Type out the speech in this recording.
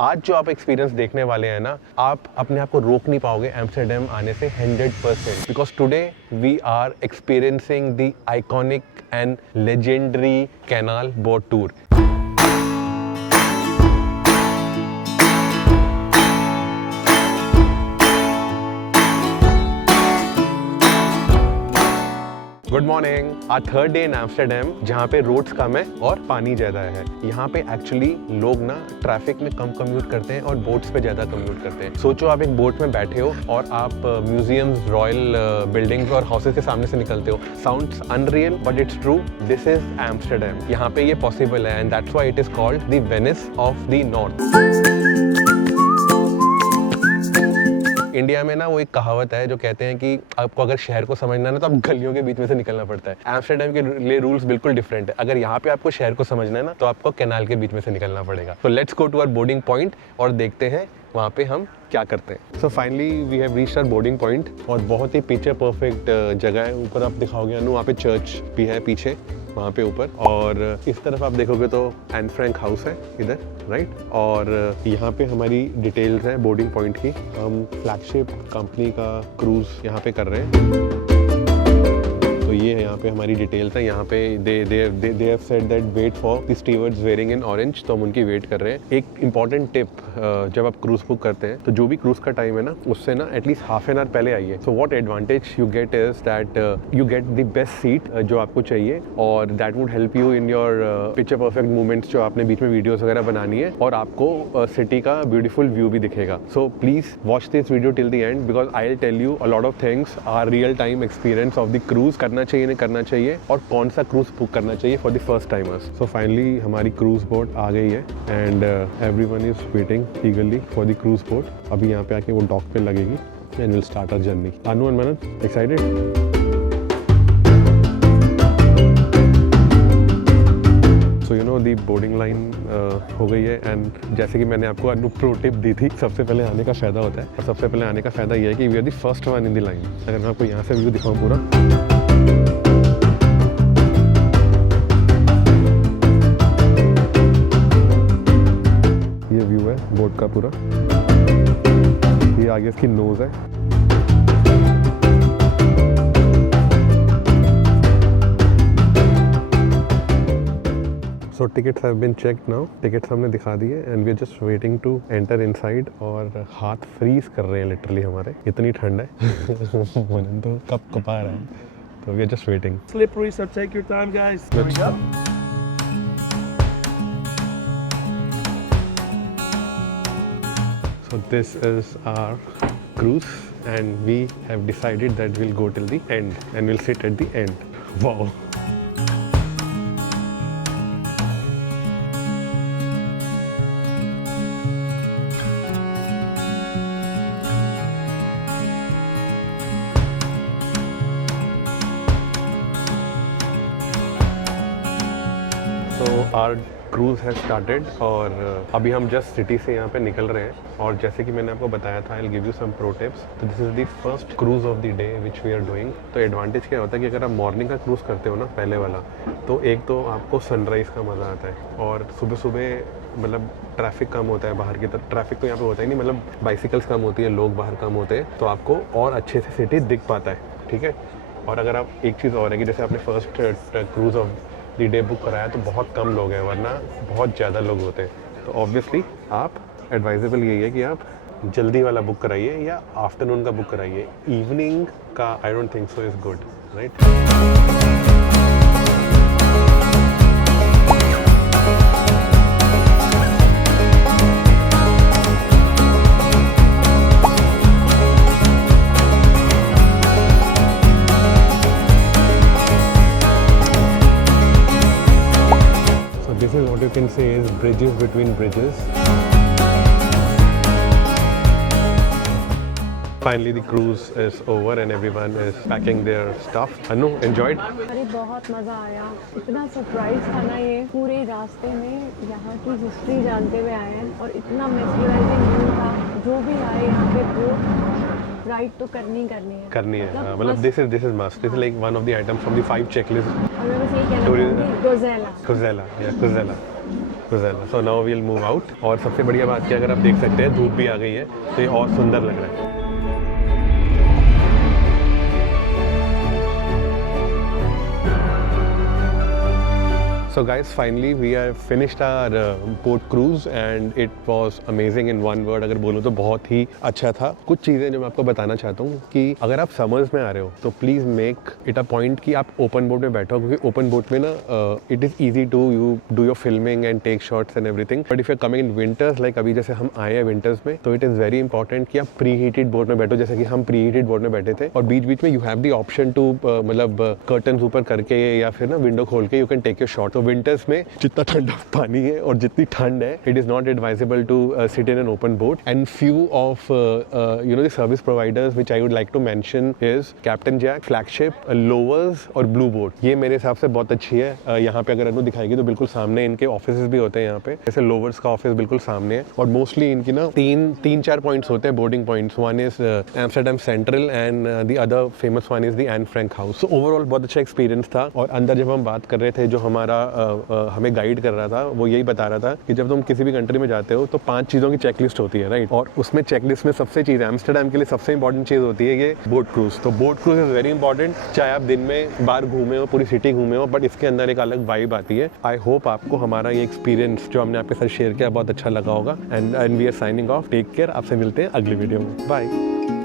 आज जो आप एक्सपीरियंस देखने वाले हैं ना, आप अपने आप को रोक नहीं पाओगे एम्स्टर्डम आने से 100%, because today we are experiencing the iconic and legendary canal boat tour. Good morning. आज थर्ड डे इन एम्स्टर्डम, जहाँ पे रोड्स कम है और पानी ज़्यादा है। यहाँ पे एक्चुअली लोग ना ट्रैफिक में कम कम्यूट करते हैं और बोट्स पे ज़्यादा कम्यूट करते हैं। सोचो आप एक बोट में बैठे हो और आप म्यूजियम्स, रॉयल बिल्डिंग्स और हाउसेस के सामने से निकलते हो। Sounds unreal but it's true, this is Amsterdam. यहाँ पे ये पॉसिबल है and that's why it is called the Venice of the north. India में ना वो एक कहावत है जो कहते हैं कि आपको अगर शहर को समझना है ना तो आप गलियों के बीच में से निकलना पड़ता है। एम्स्टर्डम के लिए रूल्स बिल्कुल डिफरेंट है। अगर यहाँ पे आपको शहर को समझना है ना तो आपको कैनाल के बीच में से निकलना पड़ेगा। तो let's go to our boarding point और देखते हैं वहाँ पे हम क्या करते हैं। So finally we have reached our boarding point और बहुत ही पिक्चर परफेक्ट जगह है। ऊपर आप दिखाओगे अनु, वहाँ पे चर्च भी है पीछे वहाँ पे ऊपर, और इस तरफ आप देखोगे तो एन फ्रैंक हाउस है इधर, राइट। और यहाँ पे हमारी डिटेल्स हैं बोर्डिंग पॉइंट की। हम फ्लैगशिप कंपनी का क्रूज यहाँ पे कर रहे हैं। तो ये है यहाँ पे हमारी डिटेल्स है। यहाँ पे they have said that wait for the stewards wearing in orange, तो हम उनकी वेट कर रहे हैं। एक इंपॉर्टेंट टिप, जब आप क्रूज बुक करते हैं तो जो भी क्रूज का टाइम है ना उससे ना एटलीस्ट हाफ एन आवर पहले आइए। So what advantage you get is that you get the best seat जो आपको चाहिए, और that would help you in your picture perfect movements जो आपने बीच में वीडियोस वगैरह बनानी है, और आपको सिटी का ब्यूटीफुल व्यू भी दिखेगा। So please watch this video till the end because I will tell you a lot of things, our real time experience of the cruise, करना चाहिए नहीं करना चाहिए, और कौन सा क्रूज बुक करना चाहिए for the first timers. So finally हमारी क्रूज बोट आ गई है and everyone is waiting eagerly for the cruise boat. अभी यहाँ पे आके वो डॉक पे लगेगी and will start our journey. Anu and Manan excited? So you know the boarding line हो गई है एंड जैसे कि मैंने आपको अनु प्रो टिप दी थी, सबसे पहले आने का फ़ायदा होता है, और सबसे पहले आने का फ़ायदा ये है कि we are the first one in the line. अगर मैं आपको यहाँ से व्यू दिखाऊँ पूरा, ये व्यू है बोट का पूरा। ये आगे इसकी नोज है। So tickets have been checked now, tickets हमने दिखा दिए and we are just waiting to enter inside. और हाथ फ्रीज कर रहे हैं लिटरली हमारे, इतनी ठंड है। मनन तो कप कपा रहा है, तो we are just waiting. Slippery, so take your time, guys. Coming up. So this is our cruise and we have decided that we'll go till the end and we'll sit at the end. Wow. So our cruise है started और अभी हम just city से यहाँ पे निकल रहे हैं। और जैसे कि मैंने आपको बताया था, I will give you some pro tips. तो this is the first cruise of the day which we are doing. तो एडवांटेज क्या होता है कि अगर आप मॉर्निंग का क्रूज़ करते हो ना, पहले वाला, तो एक तो आपको सनराइज़ का मज़ा आता है, और सुबह सुबह मतलब ट्रैफिक कम होता है बाहर की तरफ। ट्रैफिक तो यहाँ पे होता ही नहीं, मतलब बाइसिकल्स कम होती है, लोग बाहर कम होते हैं, तो आपको और अच्छे से सिटी दिख पाता है, ठीक है। और अगर आप एक चीज़ और है कि जैसे आपने first cruise of the day book कराया तो बहुत कम लोग हैं, वरना बहुत ज़्यादा लोग होते हैं। तो ऑब्वियसली आप एडवाइजेबल यही है कि आप जल्दी वाला बुक कराइए या आफ्टरनून का बुक कराइए। इवनिंग का I don't think so is good, right. This is what you can say is bridges between bridges. Finally the cruise is over and everyone is packing their stuff. Anu, enjoyed? अरे बहुत मज़ा आया, इतना surprise था ना ये। पूरे रास्ते में यहाँ की हिस्ट्री जानते हुए आए हैं और इतना मेस्मराइजिंग व्यू था। जो भी आए यहाँ पे वो राइड तो करनी है। मतलब this is must. This is like one of the items from the 5 checklist. और मैं बस यही कहना चाहूँगी, Gozella. Gozella. Rozella. So now we will move out. और सबसे बढ़िया बात कि अगर आप देख सकते हैं धूप भी आ गई है तो ये और सुंदर लग रहा है। So guys, finally we are finished our boat cruise and it was amazing in one word। अगर बोलूँ तो बहुत ही अच्छा था। कुछ चीज़ें जो मैं आपको बताना चाहता हूँ कि अगर आप समर्स में आ रहे हो तो please make it a point कि आप ओपन बोट में बैठो, क्योंकि ओपन बोट में ना it is easy to you do your filming and take shots and everything. But if you are coming in winters, like अभी जैसे हम आए हैं विंटर्स में, तो इट इज़ वेरी इंपॉर्टेंट कि आप प्री हीटेड बोट में बैठो, जैसे कि हम प्री हीटेड बोट में बैठे थे। और बीच बीच में you have the option to मतलब कर्टन्स ऊपर करके या फिर ना विंडो खोल के you can take your shot. तो विंटर्स में जितना ठंडा पानी है और जितनी ठंड है, it is not advisable to sit in an open boat. And few of you know the service providers which I would like to mention is captain Jack, flagship, Lovers और ब्लू बोट। ये मेरे हिसाब से बहुत अच्छी है। यहाँ पे अगर अनु दिखाएगी तो बिल्कुल सामने इनके ऑफिस भी होते हैं यहाँ पे। जैसे लोवर्स का ऑफिस बिल्कुल सामने है और मोस्टली इनकी ना तीन चार पॉइंट्स होते हैं boarding points. One is Amsterdam central and the other famous one is the Anne Frank house. So overall बहुत अच्छा एक्सपीरियंस था। और अंदर जब हम बात कर रहे थे, जो हमारा हमें गाइड कर रहा था वो यही बता रहा था कि जब तुम किसी भी कंट्री में जाते हो तो 5 चीज़ों की चेकलिस्ट होती है, राइट। और उसमें चेकलिस्ट में सबसे चीज़ एम्स्टर्डम के लिए सबसे इंपॉर्टेंट चीज़ होती है ये बोट क्रूज। तो boat cruise is very important. चाहे आप दिन में बाहर घूमे हो, पूरी सिटी घूमे हो, बट इसके अंदर एक अलग वाइब आती है। आई होप आपको हमारा ये एक्सपीरियंस जो हमने आपके साथ शेयर किया बहुत अच्छा लगा होगा। And we are signing off. Take care. आपसे मिलते हैं अगली वीडियो में। बाय।